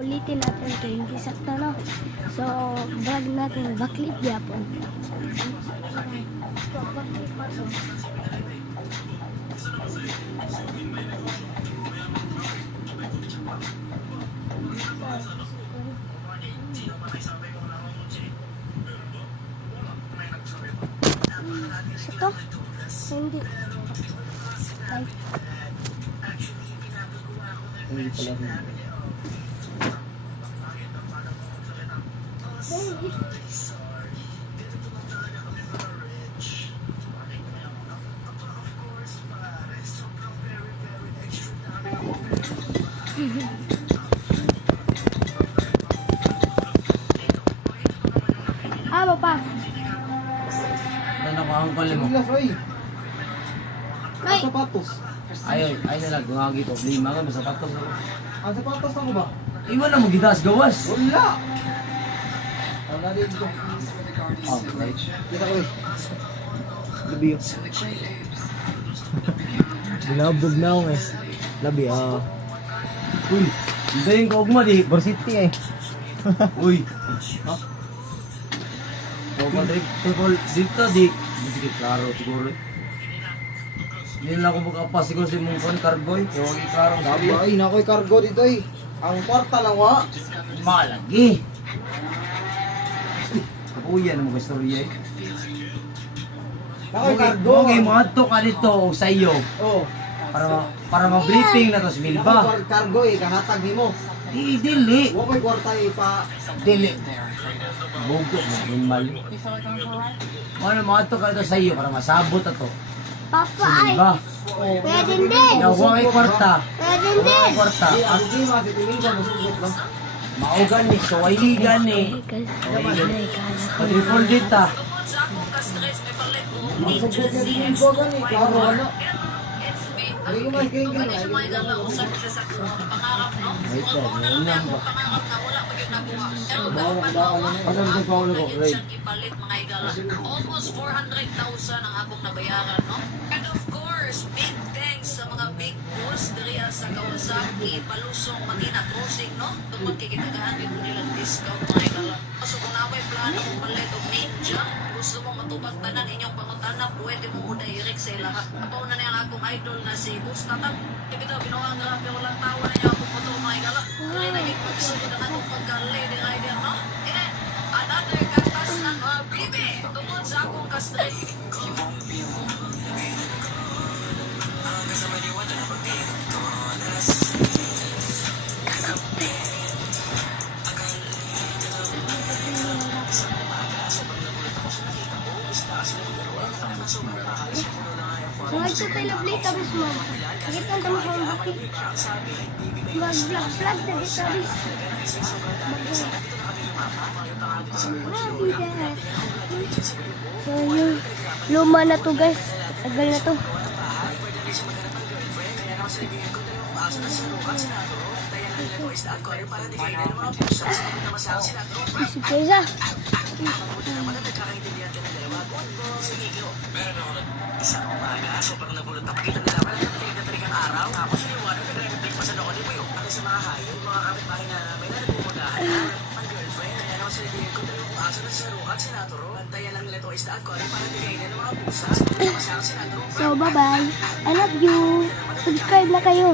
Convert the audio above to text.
ulitin natin ito hindi sakto, no? So, vlog natin backlit yapon. Isa to? Hindi. Ay. Hindi pala rin. Papa. Ano ko ang kulit mo? Bilas, oy. Ay. Ang sapatos. Ay na lang, gumagi problema ka, masapatos ako. Ang sapatos na ko ba? Iwan na mo, gitas gawas. Wala! Wala din ko. Oh, right. Kita ko eh. Labi yun. Binabog na ako eh. Labi Uy, hindi yung kaugma di. Varsity eh. Uy. Ha? Kapag dito di. Hindi klaro siguro eh. Hindi na ako magkapas siguro sa mong kon carboy. Kaya huwag iklaro. Sabi ay, nakoy cargo dito eh. Ang kwarta lang wa. Malagi. Kapuyan mo ka istorya eh. Nakoy cargo. Okay, mga to ka dito sa iyo. Oh. Para ma-briefing na to si Milba. Nakoy cargo eh, kahatag ni mo. Di, dili. Wa ko'y kwarta eh pa. Dili. Bugo mo, normal. Ano, mga to ka dito sa iyo para masabot na to. Papa, Si ay. Milba. Pwede hindi. Nahuwag ay kwarta. Pwede Huwag hindi. ay kwarta. Di, ang di ma, si Timin ka, masugot lang. Maugan ni, so ay ligan ni. Pag-report dita. Masugot ka Timin ko gan eh. Klaro ka na. Hindi ko mahiking ka na. Wait lang, yun lang ba? Bawa na daw na. Pasal sa paulo ko, Ray. Almost 400,000 ang akong nabayaran, no? And of course, big thanks sa mga big boss diriya sa Kawasaki, Palusong, Matina Crossing, no? Tungkol kikitagahan din mo nilang discount, mga igala. So kung naway plano mo palit o ninja, gusto mo matubag tanan inyong pangutana, pwede mo mo direct sa ilaha. Apaw na niya akong idol na si Boss Tatag. Ibitaw, binuha ang grabe, walang tawa na niya akong motor, mga igala. Kaya naging pagsugod ang akong pagka-lady rider, no? And another kantas ng mga bibi tungkol sa akong kastray. Mga ito tayo lovely, tapos mo. Sakit ang tama sa bukit. Mag-vlog na dito, tapos. So yung luma na to guys. Tagal na to. Si Keza. Isang umaga, sobrang nabulot na pakita nila pala ng tiga-tigang araw. Tapos iniwanan ka rin breakfast na ako ni Puyo. At sa mga hayop, mga kapitbahay na namin na nagpupagahan na. Ang girlfriend, kaya naman sa libigay ko dalawang aso na si Rukat, si Naturo. Bantayan lang nila ito isda at kore para bigay na ng mga pusa. Sa mga si Naturo. So bye bye. I love you. Subscribe na kayo.